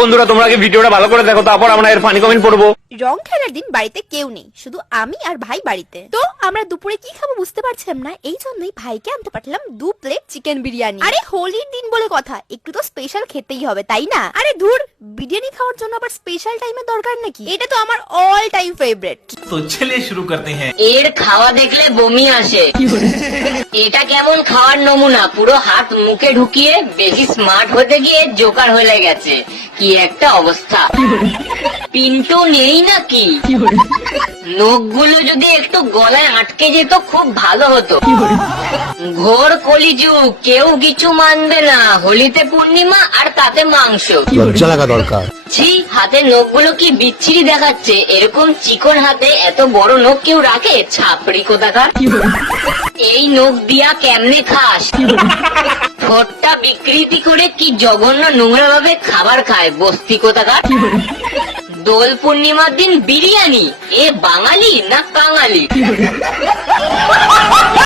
বন্ধুরা তোমরা আগে ভিডিওটা ভালো করে দেখো তারপর আমরা এর ফানি কমেন্ট পড়ব। রং খেলার দিন বাড়িতে কেউ নেই শুধু আমি আর ভাই বাড়িতে। তো আমরা দুপুরে কি খাব বুঝতে পারছিলাম না এই জন্যই ভাইকে আনতে পাঠালাম দু প্লেট চিকেন বিরিয়ানি। আরে হোলির দিন বলে কথা একটু তো স্পেশাল খেতেই হবে তাই না? আরে ধুর বিরিয়ানি খাওয়ার জন্য আবার স্পেশাল টাইমের দরকার নাকি? এটা তো আমার অল টাইম ফেভারিট তো চলে শুরু করতে হ্যাঁ। এর খাওয়া দেখলে বমি আসে। কি বলে? এটা কেমন খাওয়ার নমুনা? পুরো হাত মুখে ঢুকিয়ে বেশি স্মার্ট হতে গিয়ে জোকার হয়ে গেছে। কি একটা অবস্থা। পিন্টু নেই নাকি? নখগুলো যদি একটু গলায় আটকে যেত খুব ভালো হতো। ঘোর কলিযুগ কেউ কিছু মানবে না। হোলিতে পূর্ণিমা আর তাতে মাংস। লজ্জা লাগা দরকার। ছি হাতের নখগুলো কি বিচ্ছিরি দেখাচ্ছে? এরকম চিকন হাতে এত বড় নখ কেউ রাখে? ছাপড়ি কোথাকার? এই নখ দিয়া কেমনে খাস? ঠোঁটটা বিকৃতি করে কি জঘন্য নোংরা ভাবে খাবার খায় বস্তি কোথাকার? দোল পূর্ণিমার দিন বিরিয়ানি? এ বাঙালি না কাঙালি?